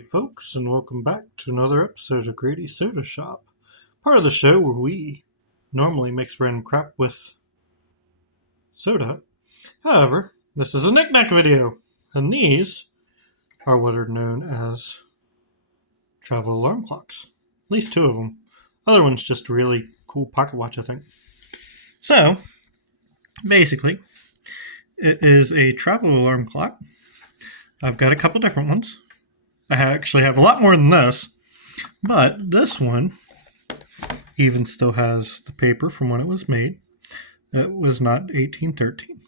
Hey folks, and welcome back to another episode of Gradys Soda Shop, part of the show where we normally mix random crap with soda. However, this is a knick-knack video, and these are what are known as travel alarm clocks. At least two of them. The other one's just a really cool pocket watch, I think. So, basically, it is a travel alarm clock. I've got a couple different ones. I actually have a lot more than this, but this one even still has the paper from when it was made. It was not 1813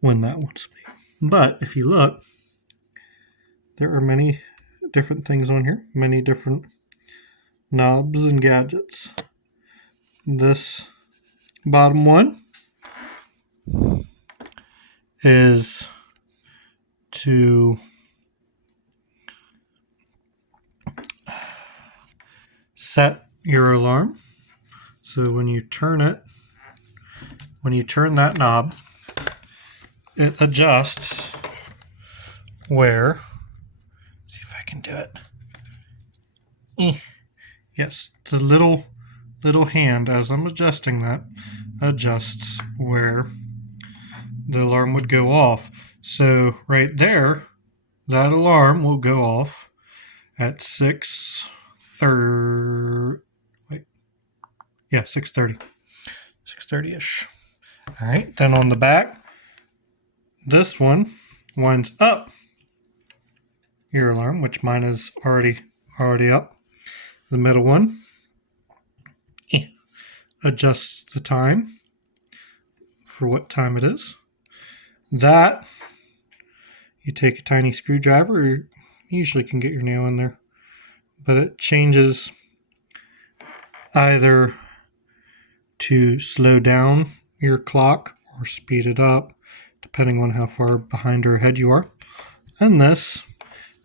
when that one was made. But if you look, there are many different things on here, many different knobs and gadgets. This bottom one is to set your alarm. So when you turn that knob, it adjusts where, see if I can do it. Yes, the little hand, as I'm adjusting that, adjusts where the alarm would go off. So right there, that alarm will go off at 6:30. 6:30-ish. All right, then on the back, this one winds up your alarm, which mine is already up. The middle one adjusts the time for what time it is. That, you take a tiny screwdriver, or you usually can get your nail in there, but it changes either to slow down your clock or speed it up, depending on how far behind or ahead you are. And this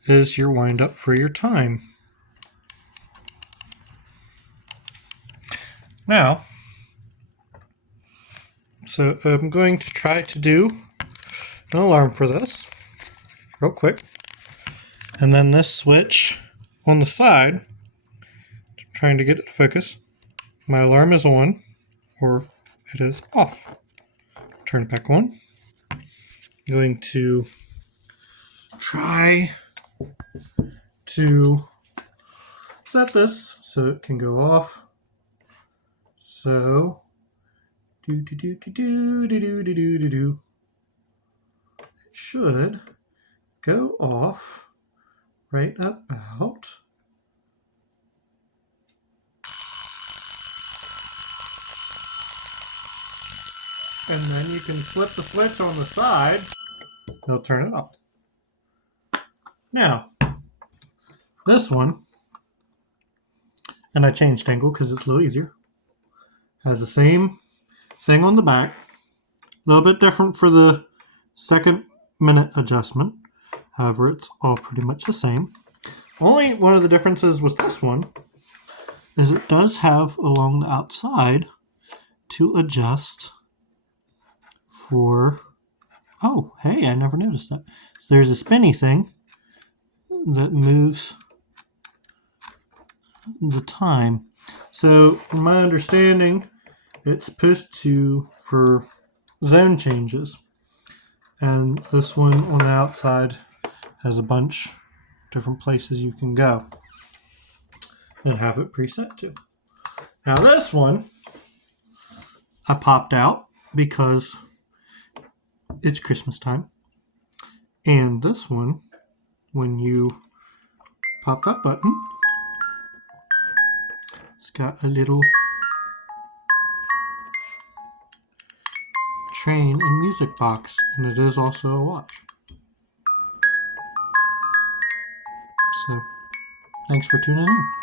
is your wind up for your time. Now, so I'm going to try to do an alarm for this real quick. And then this switch on the side, I'm trying to get it to focus. My alarm is on, or it is off. Turn it back on. I'm going to try to set this so it can go off. So, it should go off right about. And then you can flip the switch on the side. It'll turn it off. Now, this one, and I changed angle because it's a little easier, has the same thing on the back. A little bit different for the second minute adjustment. However, it's all pretty much the same. Only one of the differences with this one is it does have along the outside to adjust for, oh, hey, I never noticed that. So there's a spinny thing that moves the time. So from my understanding, it's supposed to, for zone changes. And this one on the outside has a bunch of different places you can go and have it preset to. Now this one, I popped out because it's Christmas time. And this one, when you pop that button, it's got a little train and music box, and it is also a watch. So, thanks for tuning in.